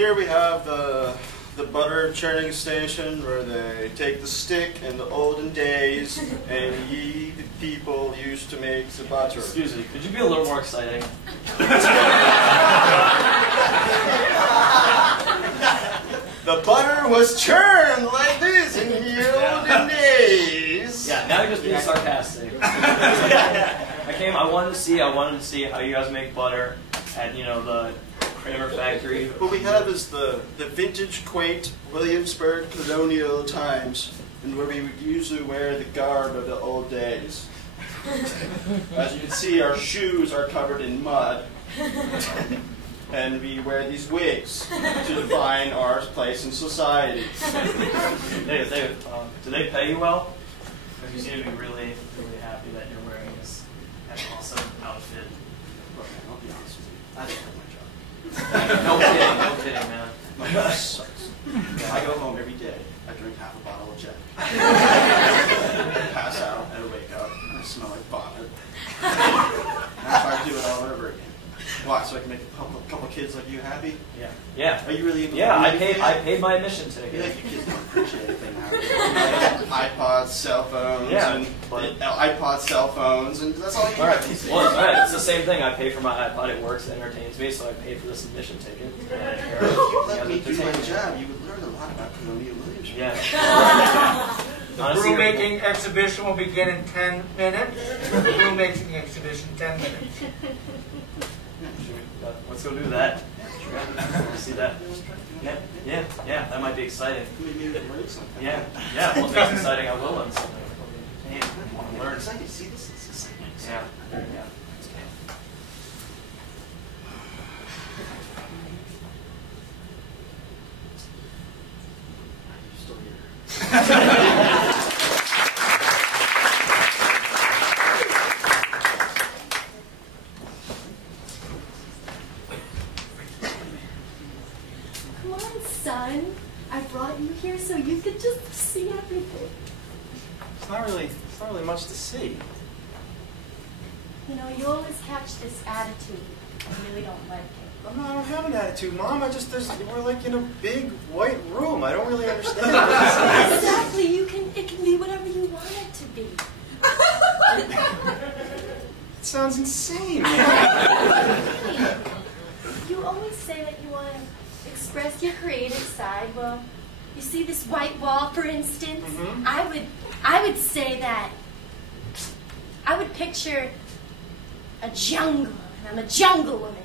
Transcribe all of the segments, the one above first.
here we have the butter churning station where they take the stick in the olden days and ye the people used to make the butter. Excuse me, could you be a little more exciting? The butter was churned like this in the olden days. Yeah, now you're just being sarcastic. I wanted to see how you guys make butter at, you know, the Kramer factory. What we have is the vintage, quaint Williamsburg colonial times, and where we would usually wear the garb of the old days. As you can see, our shoes are covered in mud, and we wear these wigs to define our place in society. Do they pay you well? Because you seem to be really, really happy that you're wearing this awesome outfit. Look, man, I'll be honest with you. I don't like my job. No kidding, man. My job sucks. I go home every day. I drink half a bottle of Jack. I pass out and I wake up and I smell like vomit. And I try to do it all over again. Why? So I can make a couple kids like you happy? Yeah. Yeah. Are you really able to I paid my admission ticket. You think your kids don't appreciate anything now? iPods, cell phones, and iPod cell phones, and that's all you have. Well, all right. It's the same thing. I pay for my iPod. It works. It entertains me. So I pay for this admission ticket. If you let me do my job, you would learn a lot about Colonial Williamsburg. Yeah. The brew making exhibition will begin in 10 minutes. The brew making exhibition, 10 minutes. Let's go do that. See that? Yeah, that might be exciting. Yeah, well, if that's exciting, I will learn something. I want to learn. See this? It's exciting. Yeah. You're still here. Son, I brought you here so you could just see everything. It's not really much to see. You know, you always catch this attitude. I really don't like it. I don't have an attitude, Mom. We're like in a big white room. I don't really understand. Exactly. It can be whatever you want it to be. It sounds insane. You always say that you want to express your creative side. Well, you see this white wall, for instance? Mm-hmm. I would say that I would picture a jungle, and I'm a jungle woman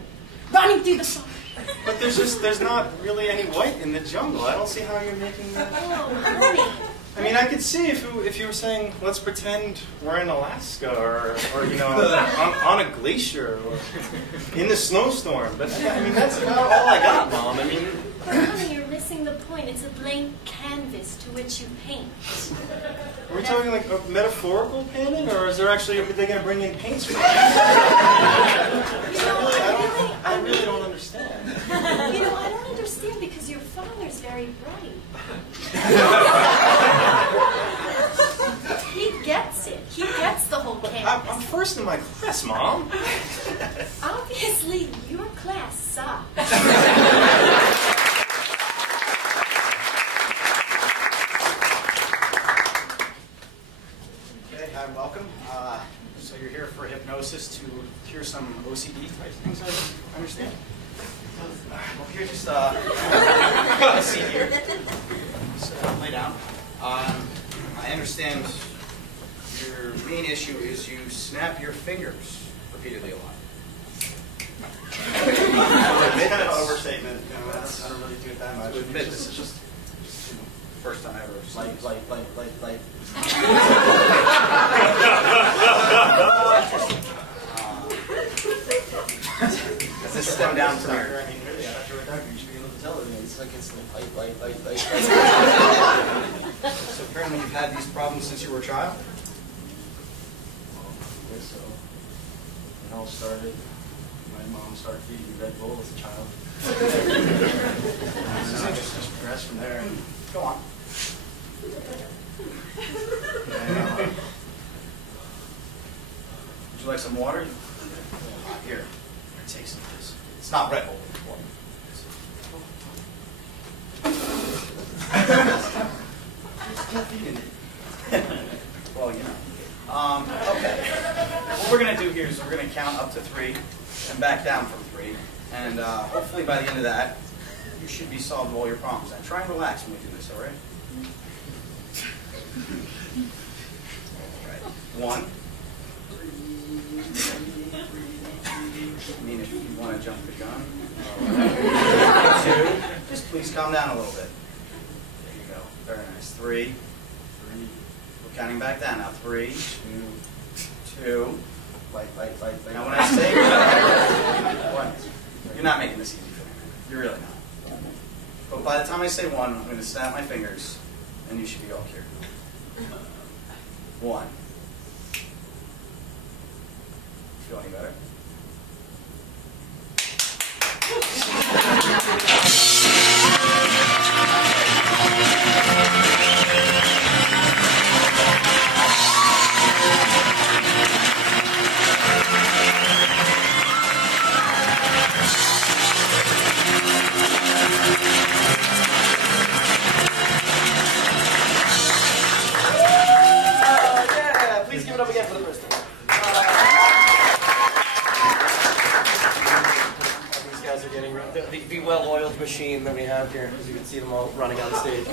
running through the forest. But there's not really any white in the jungle. I don't see how you're making that. Oh, honey. I mean, I could see if you were saying, let's pretend we're in Alaska or you know, on a glacier or in the snowstorm. But I mean, that's about all I got, Mom. I mean, but honey, you're missing the point. It's a blank canvas to which you paint. are we talking like a metaphorical painting, or is there actually, are they going to bring in paints for me? I really don't understand. You know, I don't understand because your father's very bright. He gets it. He gets the whole canvas. I'm first in my class, Mom. Obviously, your class sucks. Okay, hi, welcome. So you're here for hypnosis to cure some OCD type things, I understand? Well, here, just have a seat here. Just lay down. I understand your main issue is you snap your fingers repeatedly a lot. Kind of overstatement. You know, I don't really do it that much. To admit, this is just first time ever. Light. Does this stem down from here? I mean, really, after a doctor, you should be able to tell everything. It's like it's light. So apparently you've had these problems since you were a child? I guess so. It all started. My mom started feeding me Red Bull as a child. And I just progressed from there. And Go on. Would you like some water? Here, take some of this. It's not Red Bull. going to count up to 3 and back down from 3. And hopefully by the end of that, you should be solved all your problems. And try and relax when we do this, all right? All right. 1. I mean, if you want to jump the gun. 2. Just please calm down a little bit. There you go. Very nice. 3. We're counting back down now. 3, 2. Now when I say you're not making this easy for me. You're really not. But by the time I say 1, I'm going to snap my fingers, and you should be all cured. 1. Feel any better? Yeah, please give it up again for the first time. These guys are getting the well-oiled machine that we have here, as you can see them all running on stage. Do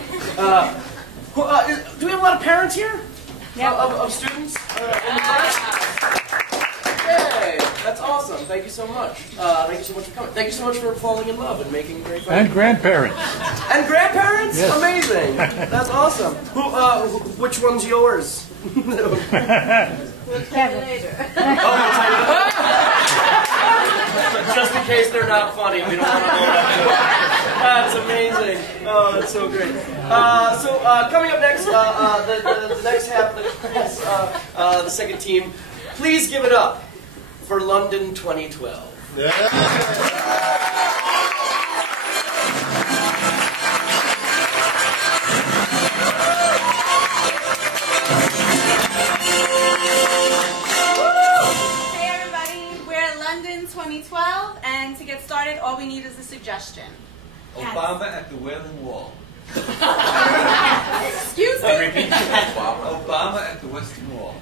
we have a lot of parents here? Yeah. Of students in the class? Yay! That's awesome. Thank you so much. Thank you so much for coming. Thank you so much for falling in love and making great friends. And grandparents. And grandparents? Yes. Amazing. That's awesome. Which one's yours? Just in case they're not funny, we don't want to know that. That's amazing. Oh, that's so great. Coming up next, the next half of the class, the second team, please give it up for London 2012. Hey everybody, we're at London 2012, and to get started, all we need is a suggestion. Obama at the Wailing Wall. Excuse me? Obama at the Western Wall.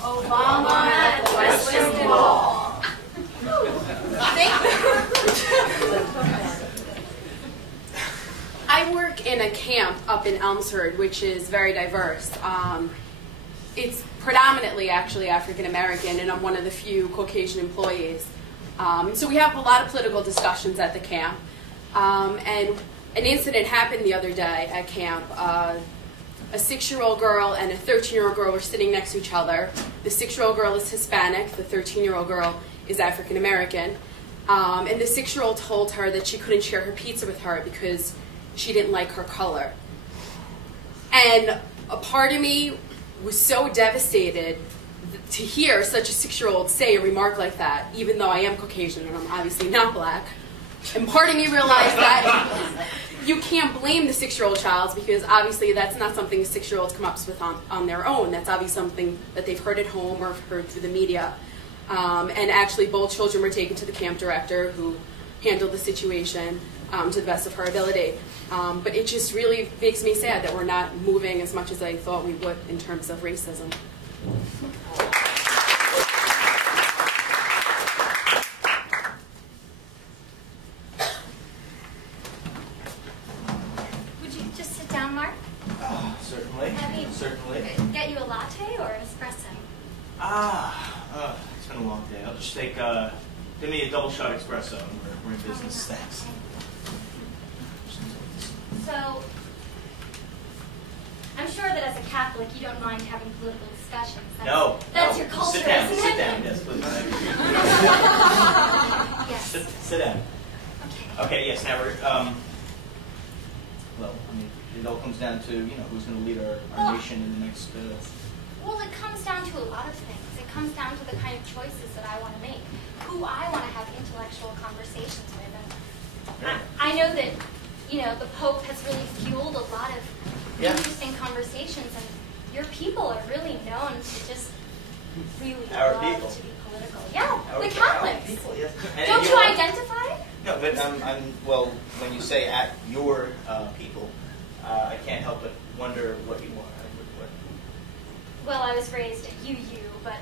Obama at the Western Wall. Thank you. I work in a camp up in Elmsford, which is very diverse. It's predominantly actually African American, and I'm one of the few Caucasian employees. So we have a lot of political discussions at the camp. And an incident happened the other day at camp. A 6-year-old girl and a 13-year-old girl were sitting next to each other. The 6-year-old girl is Hispanic, the 13-year-old girl is African American. And the 6-year-old told her that she couldn't share her pizza with her because she didn't like her color. And a part of me was so devastated to hear such a 6-year-old say a remark like that, even though I am Caucasian and I'm obviously not black. And part of me realized that you can't blame the 6-year-old child because obviously that's not something 6-year-olds come up with on their own. That's obviously something that they've heard at home or heard through the media. And actually both children were taken to the camp director who handled the situation to the best of her ability. But it just really makes me sad that we're not moving as much as I thought we would in terms of racism. Would you just sit down, Mark? Certainly. Certainly. Get you a latte or an espresso? It's been a long day. I'll just take, give me a double shot espresso and we're in business. Thanks. So, I'm sure that as a Catholic, you don't mind having political discussions. That's your culture, Sit down. isn't Sit it? down. Yes, please. Yes. Sit down. Okay. Okay. Yes. Now we're. Well, I mean, it all comes down to who's going to lead our nation in the next. Well, it comes down to a lot of things. It comes down to the kind of choices that I want to make, who I want to have intellectual conversations with. And I know that, the Pope has really fueled a lot of interesting conversations, and your people are really known to just really Our love people. to be political. Yeah, the Catholics. People, yes. Don't you identify? No, but well, when you say at your people, I can't help but wonder what you want. well, I was raised at UU, but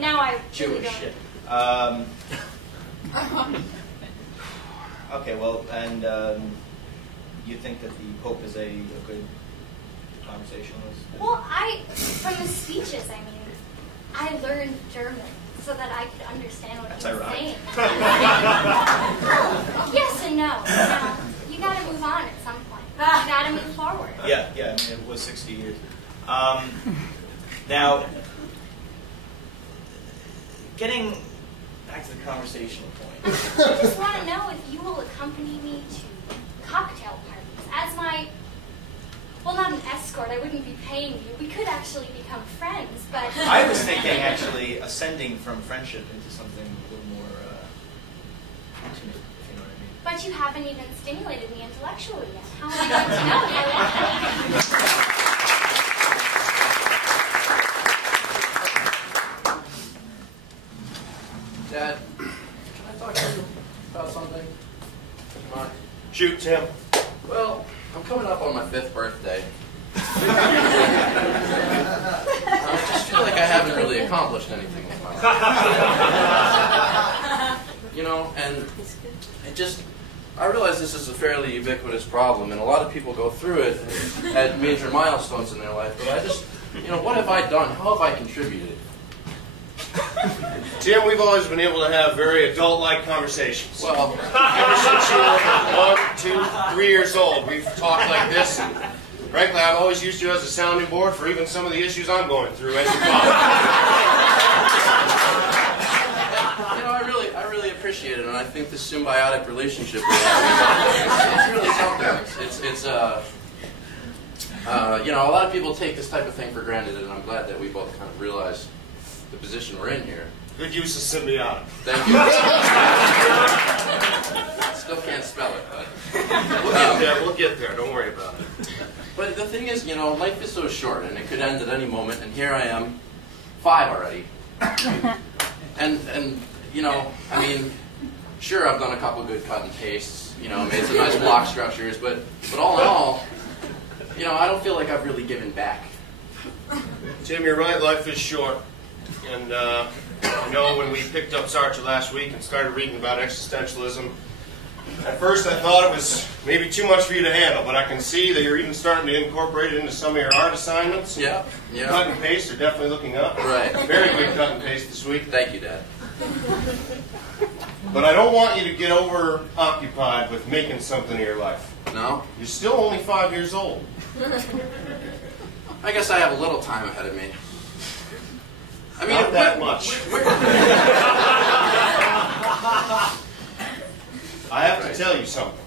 now I really Jewish. don't. Okay, well, and you think that the Pope is a good conversationalist? Well, from the speeches, I mean, I learned German so that I could understand what That's he was ironic. saying. Yes and no. You gotta move on at some point. You gotta move forward. Yeah, I mean, it was 60 years. Now, getting back to the conversational point. I just want to know if you will accompany me to cocktail parties as my, well, not an escort. I wouldn't be paying you. We could actually become friends, but I was thinking, actually, ascending from friendship into something a little more intimate, if you know what I mean. But you haven't even stimulated me intellectually yet. How am I going to know if I want Dad, can I talk to you about something? Come on. Shoot, Tim. Well, I'm coming up on my 5th birthday. I just feel like I haven't really accomplished anything with my life. You know, and I realize this is a fairly ubiquitous problem, and a lot of people go through it at major milestones in their life, but I just, what have I done? How have I contributed? Tim, we've always been able to have very adult-like conversations. Well, ever since you were 1, 2, 3 years old, we've talked like this, and frankly, I've always used you as a sounding board for even some of the issues I'm going through as your father. I really appreciate it, and I think this symbiotic relationship we have, it's really something. A lot of people take this type of thing for granted, and I'm glad that we both kind of realize the position we're in here. Good use of symbiotic. Thank you. Still can't spell it, but We'll get there. Don't worry about it. But the thing is, life is so short, and it could end at any moment. And here I am, 5 already. And sure, I've done a couple good cut and pastes. Made some nice block structures. But all in all, I don't feel like I've really given back. Tim, you're right. Life is short. And I know when we picked up Sartre last week and started reading about existentialism, at first I thought it was maybe too much for you to handle, but I can see that you're even starting to incorporate it into some of your art assignments. Yeah. Cut and paste are definitely looking up. Right. Very good cut and paste this week. Thank you, Dad. But I don't want you to get over-occupied with making something of your life. No? You're still only 5 years old. I guess I have a little time ahead of me. Not that much. I have to tell you something.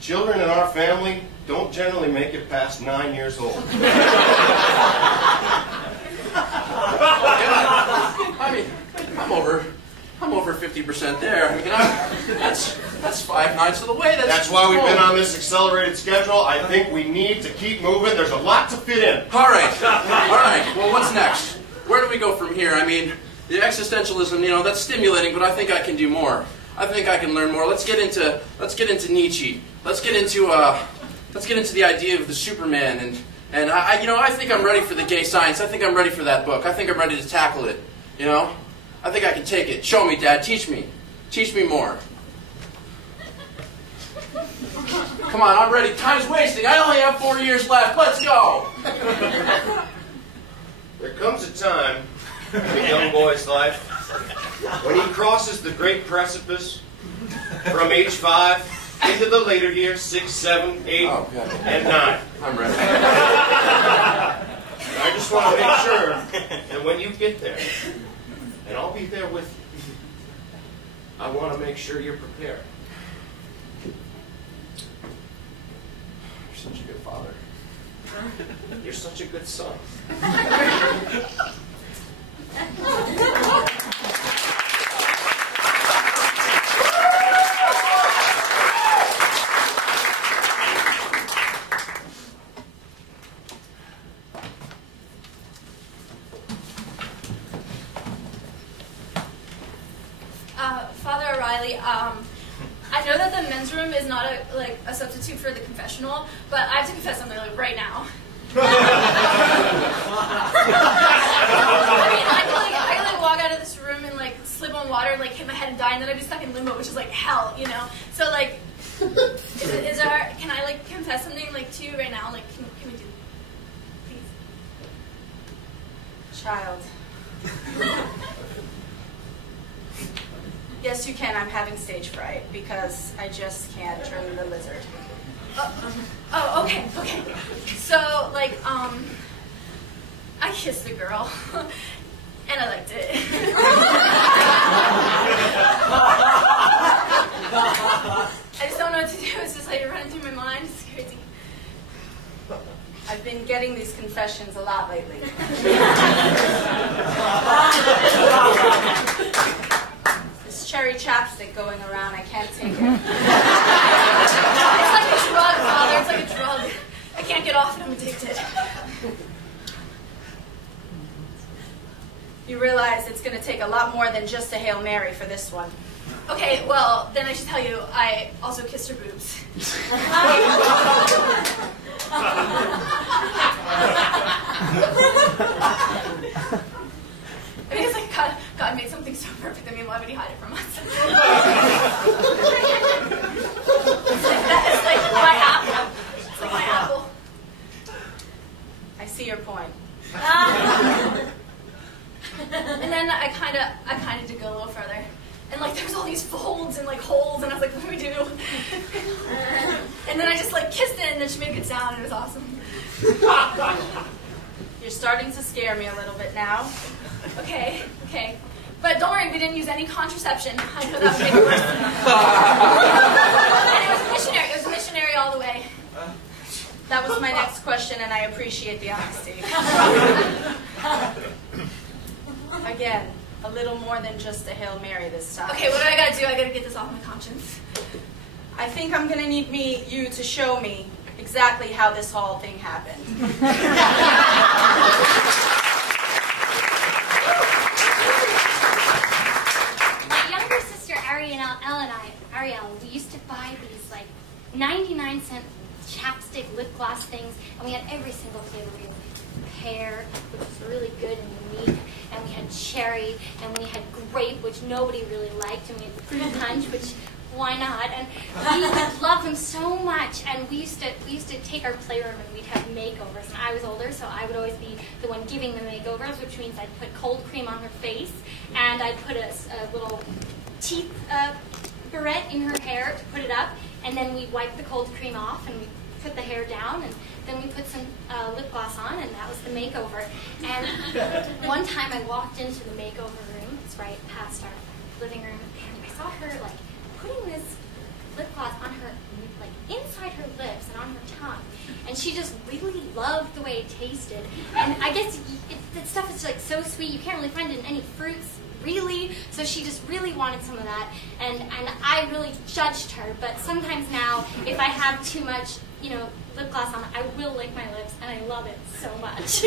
Children in our family don't generally make it past 9 years old. I'm over 50% there. That's 5 nights of the way. That's why we've been on this accelerated schedule. I think we need to keep moving. There's a lot to fit in. All right. Well, what's next? Where do we go from here? The existentialism, that's stimulating, but I think I can do more. I think I can learn more. Let's get into Nietzsche. Let's get into the idea of the Superman, and I think I'm ready for the gay science. I think I'm ready for that book. I think I'm ready to tackle it. I think I can take it. Show me, Dad. Teach me more. Come on, I'm ready. Time's wasting. I only have 4 years left. Let's go. There comes a time in a young boy's life when he crosses the great precipice from age 5 into the later years, 6, 7, 8, and 9. I'm ready. I just want to make sure that when you get there, and I'll be there with you, I want to make sure you're prepared. You're such a good father. You're such a good son. Father O'Reilly, I know that the men's room is not a substitute for the confessional, but I have to confess something right now. I mean, I could walk out of this room and slip on water and hit my head and die, and then I'd be stuck in limbo, which is hell, you know. So is there? Can I confess something to you right now? Can we do? Please. Child. Yes, you can. I'm having stage fright because I just can't turn the lizard. Oh, okay. So, I kissed the girl, and I liked it. I just don't know what to do. It's just running through my mind. It's crazy. I've been getting these confessions a lot lately. This cherry chapstick going around, I can't take it. It's like a drug, Father. It's like a drug. I can't get off it. I'm addicted. You realize it's going to take a lot more than just a Hail Mary for this one. Okay, well, then I should tell you, I also kissed her boobs. I mean, it's God made something so perfect. I mean, why would he hide it from us? It's like my apple. It's like my apple. I see your point. And then I kind of did go a little further. And there was all these folds and holes, and I was like, what do we do? And then I just kissed it, and then she made a good sound, and it was awesome. You're starting to scare me a little bit now. Okay. But don't worry, we didn't use any contraception. I know that would make it worse. And it was a missionary. It was a missionary all the way. That was my next question, and I appreciate the honesty. Again, a little more than just a Hail Mary this time. Okay, what do I gotta do? I gotta get this off my conscience. I think I'm gonna need you to show me exactly how this whole thing happened. My younger sister Ariel and I, we used to buy these 99-cent chapstick lip gloss things, and we had every single flavor. We had pear, which was really good and unique, and we had cherry, and we had grape, which nobody really liked, and we had fruit punch, which why not? And we would love them so much, and we used to take our playroom and we'd have makeovers. And I was older, so I would always be the one giving the makeovers, which means I'd put cold cream on her face, and I'd put a little teeth barrette in her hair to put it up, and then we'd wipe the cold cream off, and we'd put the hair down, and then we put some lip gloss on, and that was the makeover. And one time I walked into the makeover room, it's right past our living room, and I saw her putting this lip gloss on her, inside her lips and on her tongue, and she just really loved the way it tasted. And I guess that stuff is so sweet, you can't really find it in any fruits, really. So she just really wanted some of that, and I really judged her. But sometimes now, if I have too much, lip gloss on, I will lick my lips, and I love it so much.